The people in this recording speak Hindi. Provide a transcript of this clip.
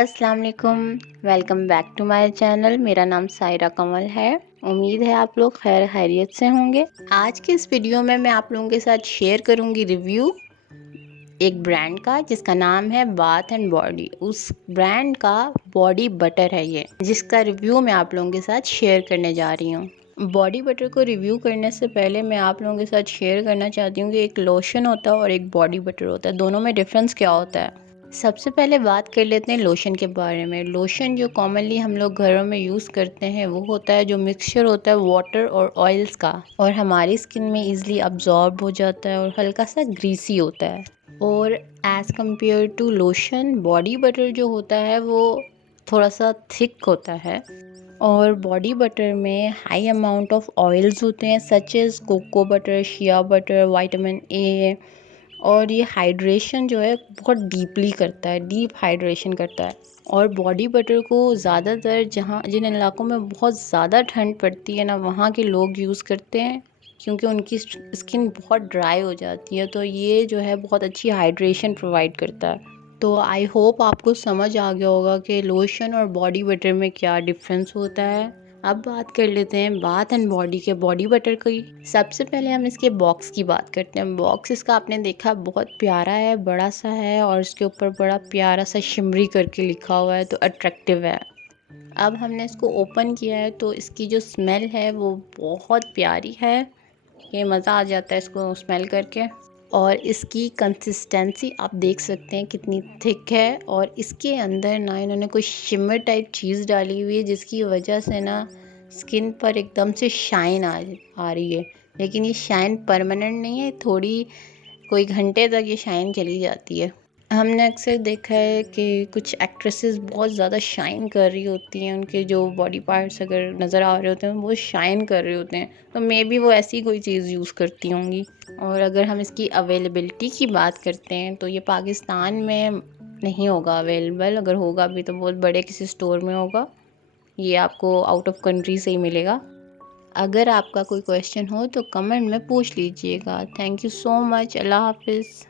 अस्सलाम वालेकुम। Welcome back to my channel. मेरा नाम सायरा कमल है। उम्मीद है आप लोग खैर खैरियत से होंगे। आज के इस वीडियो में मैं आप लोगों के साथ शेयर करूंगी रिव्यू एक ब्रांड का जिसका नाम है बाथ एंड बॉडी। उस ब्रांड का बॉडी बटर है ये, जिसका रिव्यू मैं आप लोगों के साथ शेयर करने जा रही हूँ। बॉडी बटर को रिव्यू करने से पहले मैं आप लोगों के साथ शेयर करना चाहती हूँ कि एक लोशन होता है और एक बॉडी बटर होता है, दोनों में डिफरेंस क्या होता है। सबसे पहले बात कर लेते हैं लोशन के बारे में। लोशन जो कॉमनली हम लोग घरों में यूज़ करते हैं वो होता है जो मिक्सचर होता है वाटर और ऑयल्स का, और हमारी स्किन में इजीली अब्जॉर्ब हो जाता है और हल्का सा ग्रीसी होता है। और as compared to lotion, body butter जो होता है वो थोड़ा सा थिक होता है और बॉडी बटर में हाई अमाउंट ऑफ ऑयल्स होते हैं such as cocoa butter, shea butter, vitamin A, और ये हाइड्रेशन जो है बहुत डीपली करता है, डीप हाइड्रेशन करता है। और बॉडी बटर को ज़्यादातर जिन इलाकों में बहुत ज़्यादा ठंड पड़ती है ना, वहाँ के लोग यूज़ करते हैं क्योंकि उनकी स्किन बहुत ड्राई हो जाती है, तो ये जो है बहुत अच्छी हाइड्रेशन प्रोवाइड करता है। तो आई होप आपको समझ आ गया होगा कि लोशन और बॉडी बटर में क्या डिफरेंस होता है। अब बात कर लेते हैं बाथ एंड बॉडी के बॉडी बटर की। सबसे पहले हम इसके बॉक्स की बात करते हैं। बॉक्स इसका आपने देखा बहुत प्यारा है, बड़ा सा है और इसके ऊपर बड़ा प्यारा सा शिमरी करके लिखा हुआ है, तो अट्रैक्टिव है। अब हमने इसको ओपन किया है तो इसकी जो स्मेल है वो बहुत प्यारी है। ये मज़ा आ जाता है इसको स्मेल करके। और इसकी कंसिस्टेंसी आप देख सकते हैं कितनी थिक है, और इसके अंदर ना इन्होंने कोई शिमर टाइप चीज़ डाली हुई है जिसकी वजह से ना स्किन पर एकदम से शाइन आ रही है। लेकिन ये शाइन परमानेंट नहीं है, थोड़ी कोई घंटे तक ये शाइन चली जाती है। हमने अक्सर देखा है कि कुछ एक्ट्रेसेस बहुत ज़्यादा शाइन कर रही होती हैं, उनके जो बॉडी पार्ट्स अगर नज़र आ रहे होते हैं वो शाइन कर रहे होते हैं, तो मे बी वो ऐसी कोई चीज़ यूज़ करती होंगी। और अगर हम इसकी अवेलेबिलिटी की बात करते हैं तो ये पाकिस्तान में नहीं होगा अवेलेबल, अगर होगा भी तो बहुत बड़े किसी स्टोर में होगा। ये आपको आउट ऑफ कंट्री से ही मिलेगा। अगर आपका कोई क्वेश्चन हो तो कमेंट में पूछ लीजिएगा। Thank you so much. अल्लाह हाफिज़।